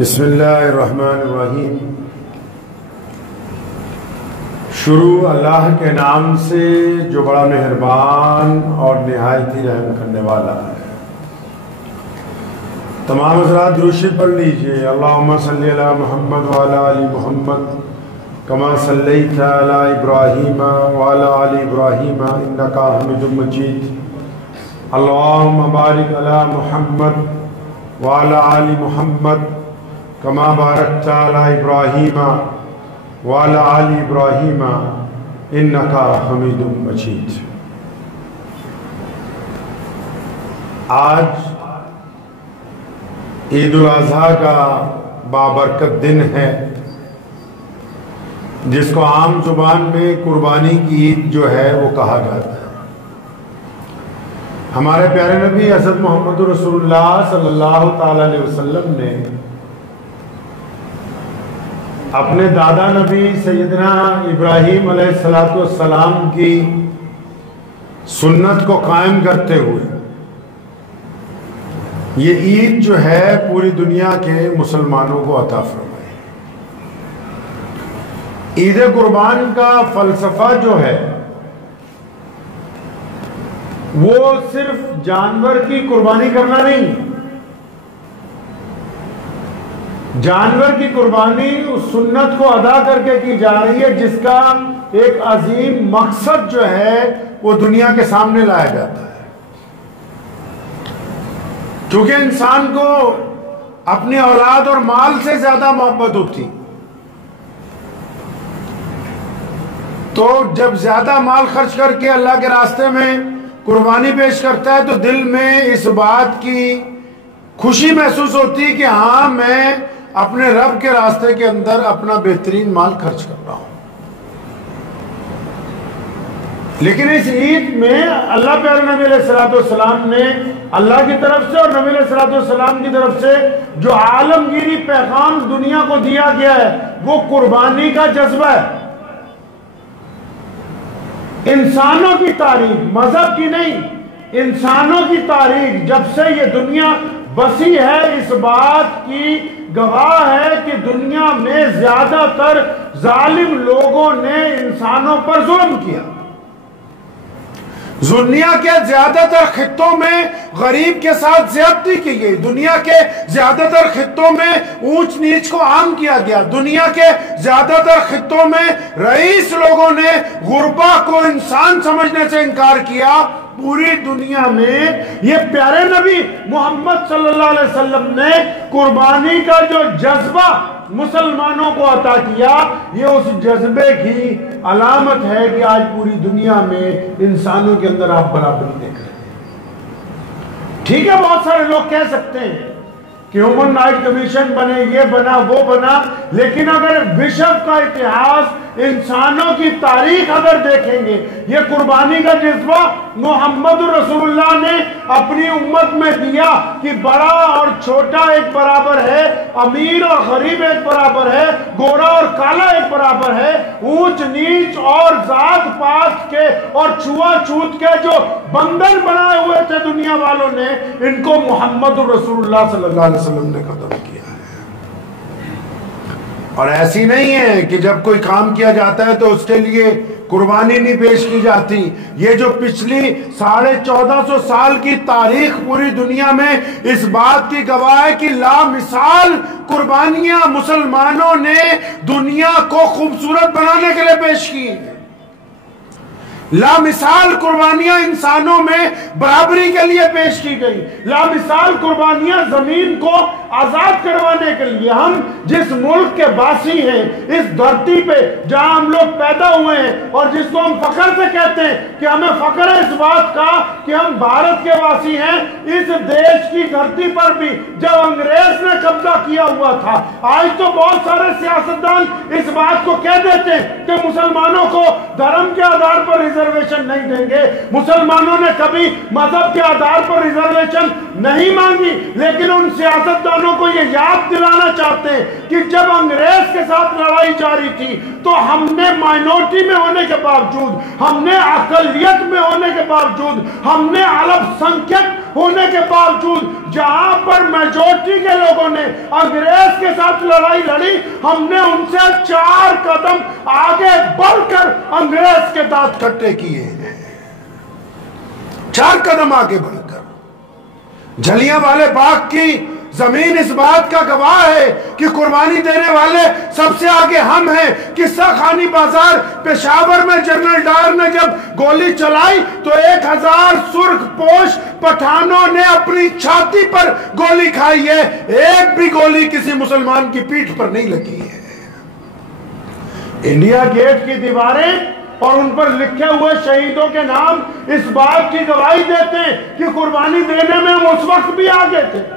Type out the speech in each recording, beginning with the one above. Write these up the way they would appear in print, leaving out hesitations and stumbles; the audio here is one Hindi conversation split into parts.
बिस्मिल्लाहिर्रहमानिर्रहीम। शुरू अल्लाह के नाम से जो बड़ा मेहरबान और निहायत ही रहम करने वाला है। तमाम हज़रात दुरूद पढ़ लीजिए। अल्लाहुम्मा सल्ली अला मुहम्मद व अला आलि मुहम्मद कमा सल्लैता अला इब्राहीम व अला आलि इब्राहीम इन्नका हमीदुम मजीद। अल्लाहुम्मा बारिक अला मुहम्मद व अला आलि मुहम्मद कमा बारकता अला इब्राहीम व अला आलि इब्राहीम इन्नका हमीदुम मजीद। आज ईद उल अज़हा का बाबरकत दिन है, जिसको आम जुबान में कुर्बानी की ईद जो है वो कहा जाता है। हमारे प्यारे नबी हज़रत मोहम्मद रसूलुल्लाह सल्लल्लाहु ताला अलैहि वसल्लम ने अपने दादा नबी सैयदना इब्राहीम अलैहिस्सलाम की सुन्नत को कायम करते हुए ये ईद जो है पूरी दुनिया के मुसलमानों को अता फरमाई। ईद कुर्बान का फलसफा जो है वो सिर्फ जानवर की कुर्बानी करना नहीं, जानवर की कुर्बानी उस सुन्नत को अदा करके की जा रही है जिसका एक अजीम मकसद जो है वो दुनिया के सामने लाया जाता है। क्योंकि इंसान को अपनी औलाद और माल से ज्यादा मोहब्बत होती, तो जब ज्यादा माल खर्च करके अल्लाह के रास्ते में कुर्बानी पेश करता है तो दिल में इस बात की खुशी महसूस होती है कि हाँ, मैं अपने रब के रास्ते के अंदर अपना बेहतरीन माल खर्च कर रहा हूं। लेकिन इस ईद में अल्लाह प्यारे नबी अलैहिस्सलाम ने अल्लाह की तरफ से और नबी अलैहिस्सलाम की तरफ से जो आलमगीरी पैगाम दुनिया को दिया गया है वो कुर्बानी का जज्बा है। इंसानों की तारीख, मजहब की नहीं, इंसानों की तारीख जब से ये दुनिया बसी है इस बात की गवाह है कि दुनिया में ज्यादातर जालिम लोगों ने इंसानों पर जुल्म किया। दुनिया के ज्यादातर खित्तों में गरीब के साथ ज्यादती की गई, दुनिया के ज्यादातर खित्तों में ऊंच नीच को आम किया गया, दुनिया के ज्यादातर खित्तों में रईस लोगों ने गुरबा को इंसान समझने से इनकार किया। पूरी दुनिया में ये प्यारे नबी मोहम्मद सल्लल्लाहु अलैहि वसल्लम ने कुर्बानी का जो जज्बा मुसलमानों को अता किया, ये उस जज्बे की अलामत है कि आज पूरी दुनिया में इंसानों के अंदर आप बराबरी देख रहे हैं। ठीक है, बहुत सारे लोग कह सकते हैं कि ह्यूमन राइट कमीशन बने, ये बना, वो बना, लेकिन अगर विश्व का इतिहास, इंसानों की तारीख अगर देखेंगे, ये कुर्बानी का जज्बा मोहम्मद रसूलुल्लाह ने अपनी उम्मत में दिया कि बड़ा और छोटा एक बराबर है, अमीर और गरीब एक बराबर है, गोरा और काला एक बराबर है, ऊंच नीच और जात पात के और छुआछूत के जो बंधन बनाए हुए थे दुनिया वालों ने, इनको मोहम्मद रसूलुल्लाह सल्लल्लाहु अलैहि वसल्लम ने खत्म किया है। और ऐसी नहीं है कि जब कोई काम किया जाता है तो उसके लिए कुर्बानी नहीं पेश की जाती। ये जो पिछली 1450 साल की तारीख पूरी दुनिया में इस बात की गवाह है कि लामिसाल कुर्बानियां मुसलमानों ने दुनिया को खूबसूरत बनाने के लिए पेश की हैं। लामिसाल कुर्बानियां इंसानों में बराबरी के लिए पेश की गई, लामिसाल कुर्बानियां जमीन को आजाद करवाने के लिए। हम जिस मुल्क के वासी हैं, इस धरती पे जहां हम लोग पैदा हुए हैं और जिसको हम फख्र से कहते हैं कि हमें फख्र है इस बात का कि हम भारत के वासी हैं, इस देश की धरती पर भी जब अंग्रेज ने कब्जा किया हुआ था, आज तो बहुत सारे सियासतदान इस बात को कह देते हैं कि मुसलमानों को धर्म के आधार पर रिजर्वेशन नहीं देंगे। मुसलमानों ने कभी मजहब के आधार पर रिजर्वेशन नहीं मांगी, लेकिन उन सियासतदानों को यह याद दिलाना चाहते हैं कि जब अंग्रेज के साथ लड़ाई जारी थी तो हमने माइनॉरिटी में होने के बावजूद, हमने अकलियत में होने के बावजूद, हमने अल्पसंख्यक होने के बावजूद जहां पर मेजॉरिटी के लोगों ने अंग्रेज के साथ लड़ाई लड़ी, हमने उनसे 4 कदम आगे बढ़कर अंग्रेज के दांत खट्टे किए हैं। 4 कदम आगे बढ़कर। जलियांवाले बाग की जमीन इस बात का गवाह है कि कुर्बानी देने वाले सबसे आगे हम हैं। किस्सा खानी बाजार पेशावर में जनरल डायर ने जब गोली चलाई तो 1000 सुर्खपोश पठानों ने अपनी छाती पर गोली खाई है। एक भी गोली किसी मुसलमान की पीठ पर नहीं लगी है। इंडिया गेट की दीवारें और उन पर लिखे हुए शहीदों के नाम इस बात की गवाही देते हैं कि कुर्बानी देने में हम उस वक्त भी आगे थे।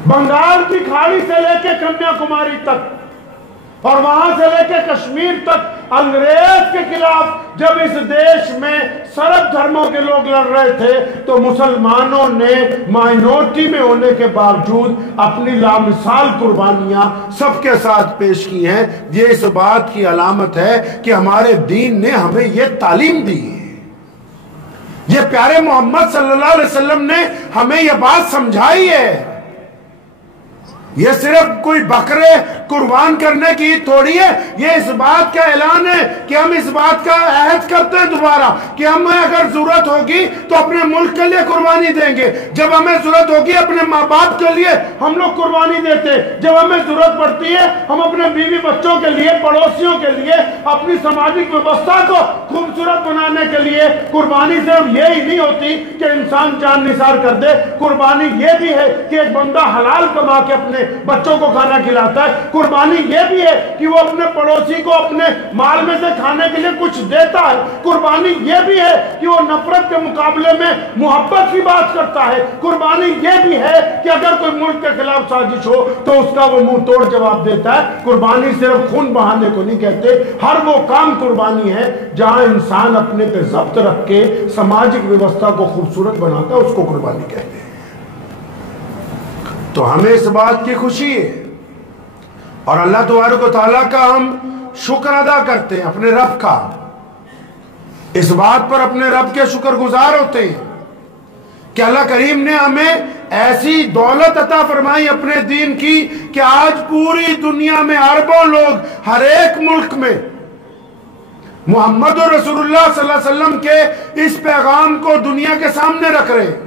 बंगाल की खाड़ी से लेकर कन्याकुमारी तक और वहां से लेकर कश्मीर तक अंग्रेज के खिलाफ जब इस देश में सर्व धर्मों के लोग लड़ रहे थे तो मुसलमानों ने माइनॉरिटी में होने के बावजूद अपनी लामिसाल कुर्बानियां सबके साथ पेश की हैं। ये इस बात की अलामत है कि हमारे दीन ने हमें यह तालीम दी है। ये प्यारे मोहम्मद सल्लल्लाहु अलैहि वसल्लम ने हमें यह बात समझाई है। ये सिर्फ कोई बकरे कुर्बान करने की थोड़ी है, ये इस बात का ऐलान है कि हम इस बात का अहद करते हैं दोबारा कि हमें अगर जरूरत होगी तो अपने मुल्क के लिए कुर्बानी देंगे। जब हमें जरूरत होगी अपने माँ बाप के लिए हम लोग कुर्बानी देते। जब हमें जरूरत पड़ती है हम अपने बीवी बच्चों के लिए, पड़ोसियों के लिए, अपनी सामाजिक व्यवस्था को खूबसूरत बनाने के लिए कुर्बानी सिर्फ ये ही नहीं होती कि इंसान जान निसार कर दे। कुर्बानी ये भी है कि एक बंदा हलाल कमा के अपने बच्चों को खाना खिलाता है। कुर्बानी ये भी है कि वो अपने पड़ोसी को अपने माल में से खाने के लिए कुछ देता है। कुर्बानी ये भी है कि वो नफरत के मुकाबले में मोहब्बत की बात करता है। कुर्बानी ये भी है कि अगर कोई मुल्क के खिलाफ साजिश हो तो उसका वो मुंह तोड़ जवाब देता है। कुर्बानी सिर्फ खून बहाने को नहीं कहते, हर वो काम कुर्बानी है जहां इंसान अपने पे जब्त रख के सामाजिक व्यवस्था को खूबसूरत बनाता है, उसको कुर्बानी कहते हैं। तो हमें इस बात की खुशी है और अल्लाह तबारक व तआला का हम शुक्र अदा करते हैं, अपने रब का। इस बात पर अपने रब के शुक्रगुजार होते हैं कि अल्लाह करीम ने हमें ऐसी दौलत अता फरमाई अपने दीन की कि आज पूरी दुनिया में अरबों लोग हर एक मुल्क में मोहम्मद रसूलुल्लाह सल्लल्लाहु अलैहि वसल्लम के इस पैगाम को दुनिया के सामने रख रहे हैं।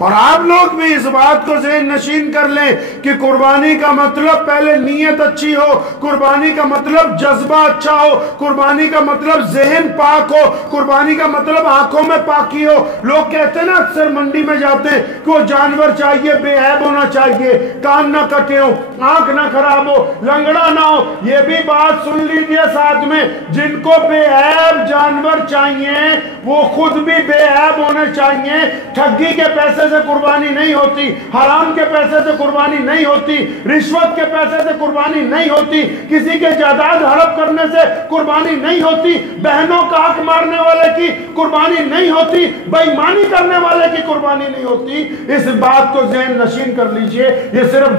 और आप लोग भी इस बात को ज़हन नशीन कर लें कि कुर्बानी का मतलब पहले नीयत अच्छी हो, कुर्बानी का मतलब जज्बा अच्छा हो, कुर्बानी का मतलब जहन पाक हो, कुर्बानी का मतलब आंखों में पाकी हो। लोग कहते हैं ना अक्सर मंडी में जाते हैं कि वो जानवर चाहिए बेऐब होना चाहिए, कान ना कटे हो, आंख ना खराब हो, लंगड़ा ना हो। ये भी बात सुन लीजिए साथ में, जिनको बेऐब जानवर चाहिए वो खुद भी बेऐब होने चाहिए। ठगी के पैसे से कुर्बानी नहीं होती, हराम के पैसे से कुर्बानी नहीं होती, रिश्वत के पैसे से कुर्बानी नहीं होती, किसी के जायदाद हड़प करने से कुर्बानी नहीं होती, बहनों का हक मारने वाले की कुर्बानी नहीं होती, बेईमानी करने वाले की कुर्बानी नहीं होती। इस बात को ज़हन नशीन कर लीजिए। ये सिर्फ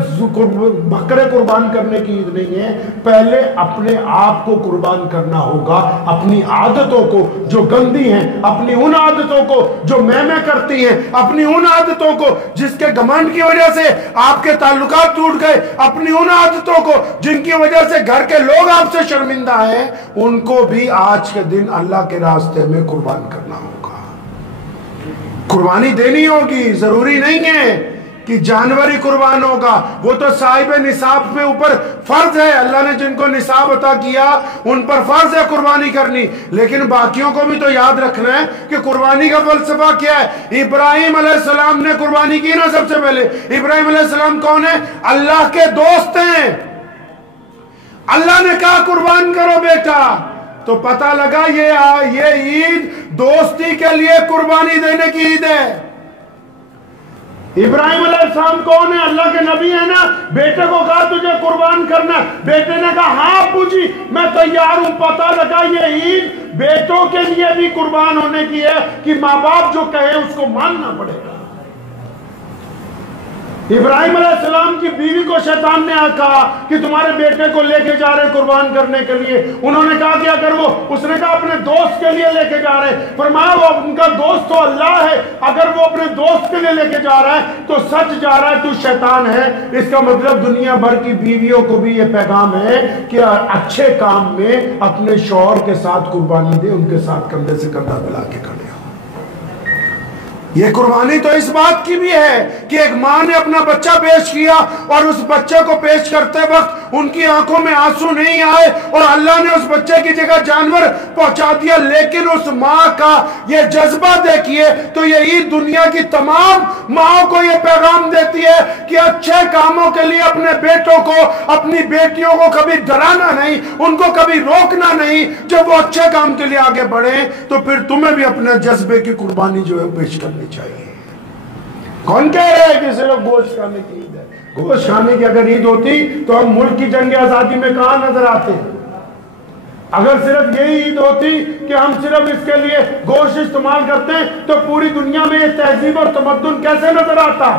बकरे कुर्बान करने की ईद नहीं है, पहले अपने आप को कुर्बान करना होगा, अपनी आदतों को जो गंदी हैं, अपनी उन आदतों को जो मैं करती हैं, अपनी उन आदतों को जिसके घमंड की वजह से आपके ताल्लुकात टूट गए, अपनी उन आदतों को जिनकी वजह से घर के लोग आपसे शर्मिंदा हैं, उनको भी आज के दिन अल्लाह के रास्ते में कुर्बान करना होगा। कुर्बानी देनी होगी, जरूरी नहीं है कि जानवर ही कुर्बान होगा, वो तो साहिब निसाब पे ऊपर फर्ज है। अल्लाह ने जिनको निसाब अता किया उन पर फर्ज है कुर्बानी करनी, लेकिन बाकियों को भी तो याद रखना है कि कुर्बानी का फलसफा क्या है। इब्राहिम अलैहिस्सलाम ने कुर्बानी की ना सबसे पहले। इब्राहिम अलैहिस्सलाम कौन है? अल्लाह के दोस्त हैं। अल्लाह ने कहा कुर्बान करो बेटा, तो पता लगा ये ईद दोस्ती के लिए कुर्बानी देने की ईद है। इब्राहिम अलैहिस्सलाम कौन है? अल्लाह के नबी है ना। बेटे को कहा तुझे कुर्बान करना, बेटे ने कहा हाँ पूजी मैं तैयार हूं। पता लगा ये ईद बेटों के लिए भी कुर्बान होने की है कि माँ बाप जो कहे उसको मानना पड़ेगा। इब्राहिम अलैहिस्सलाम की बीवी को शैतान ने कहा कि तुम्हारे बेटे को लेके जा रहे कुर्बान करने के लिए। उन्होंने कहा कि अगर वो, उसने कहा अपने दोस्त के लिए लेके जा रहे, फरमाया वो उनका दोस्त तो अल्लाह है, अगर वो अपने दोस्त के लिए लेके जा रहा है तो सच जा रहा है, तू शैतान है। इसका मतलब दुनिया भर की बीवियों को भी ये पैगाम है कि अच्छे काम में अपने शौहर के साथ कुर्बानी दे, उनके साथ कंधे से कंधा मिला के खड़े। ये कुर्बानी तो इस बात की भी है कि एक मां ने अपना बच्चा पेश किया और उस बच्चे को पेश करते वक्त उनकी आंखों में आंसू नहीं आए और अल्लाह ने उस बच्चे की जगह जानवर पहुंचा दिया। लेकिन उस मां का ये जज्बा देखिए तो ये ईद दुनिया की तमाम माओं को ये पैगाम देती है कि अच्छे कामों के लिए अपने बेटों को, अपनी बेटियों को कभी डराना नहीं, उनको कभी रोकना नहीं। जब वो अच्छे काम के लिए आगे बढ़े तो फिर तुम्हें भी अपने जज्बे की कुर्बानी जो है पेश करनी चाहिए। कौन कह रहा है कि सिर्फ गोश्त खाने की ईद है? गोश्त खाने की अगर ईद होती तो हम मुल्क की जंग आजादी में कहां नजर आते? अगर सिर्फ यही ईद होती कि हम सिर्फ इसके लिए गोश्त इस्तेमाल करते हैं तो पूरी दुनिया में ये तहजीब और तमद्दुन कैसे नजर आता?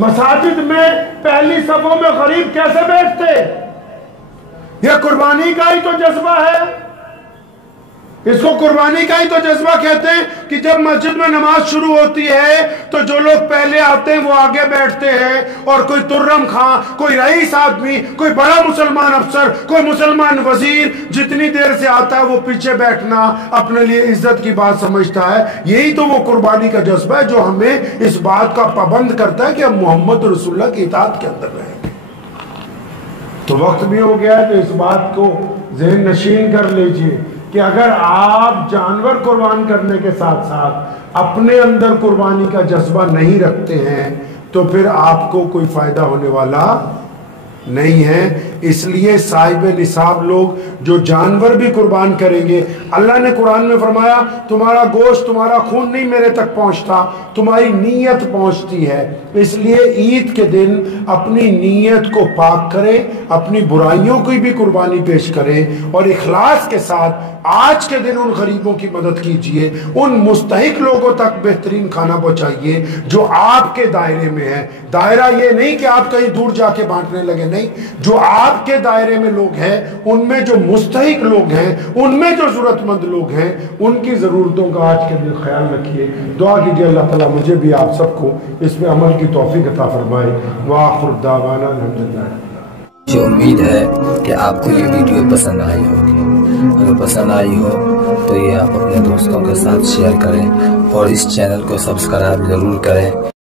मसाजिद में पहली सफों में गरीब कैसे बैठते? यह कुर्बानी का ही तो जज्बा है। इसको कुर्बानी का ही तो जज्बा कहते हैं कि जब मस्जिद में नमाज शुरू होती है तो जो लोग पहले आते हैं वो आगे बैठते हैं और कोई तुर्रम खां, कोई रईस आदमी, कोई बड़ा मुसलमान अफसर, कोई मुसलमान वजीर जितनी देर से आता है वो पीछे बैठना अपने लिए इज्जत की बात समझता है। यही तो वो कुर्बानी का जज्बा है जो हमें इस बात का पाबंद करता है कि हम मोहम्मद रसूलुल्लाह की इताअत के अंदर रहेंगे। तो वक्त भी हो गया है तो इस बात को ज़हन नशीन कर लीजिए कि अगर आप जानवर कुर्बान करने के साथ साथ अपने अंदर कुर्बानी का जज्बा नहीं रखते हैं तो फिर आपको कोई फायदा होने वाला नहीं है। इसलिए साहिब निसाब लोग जो जानवर भी कुर्बान करेंगे, अल्लाह ने कुरान में फरमाया तुम्हारा गोश्त, तुम्हारा खून नहीं मेरे तक पहुंचता, तुम्हारी नीयत पहुंचती है। इसलिए ईद के दिन अपनी नीयत को पाक करें, अपनी बुराइयों की भी कुर्बानी पेश करें और इखलास के साथ आज के दिन उन गरीबों की मदद कीजिए, उन मुस्तहिक लोगों तक बेहतरीन खाना पहुंचाइए जो आपके दायरे में है। दायरा ये नहीं कि आप कहीं दूर जाके बांटने लगे, नहीं, जो आपके दायरे में लोग हैं, उनमें जो मुस्तहिक लोग हैं, उनमें जो जरूरतमंद लोग हैं, उनकी ज़रूरतों का आज के दिन ख्याल रखिए। दुआ कीजिए अल्लाह ताला मुझे भी आप सबको इसमें अमल की तौफीक अता फरमाए। व आखिर दावाना अल्हम्दुलिल्लाह। मुझे उम्मीद है कि आपको ये वीडियो पसंद आई होगी। अगर पसंद आई हो तो ये आप अपने दोस्तों के साथ शेयर करें और इस चैनल को सब्सक्राइब जरूर करें।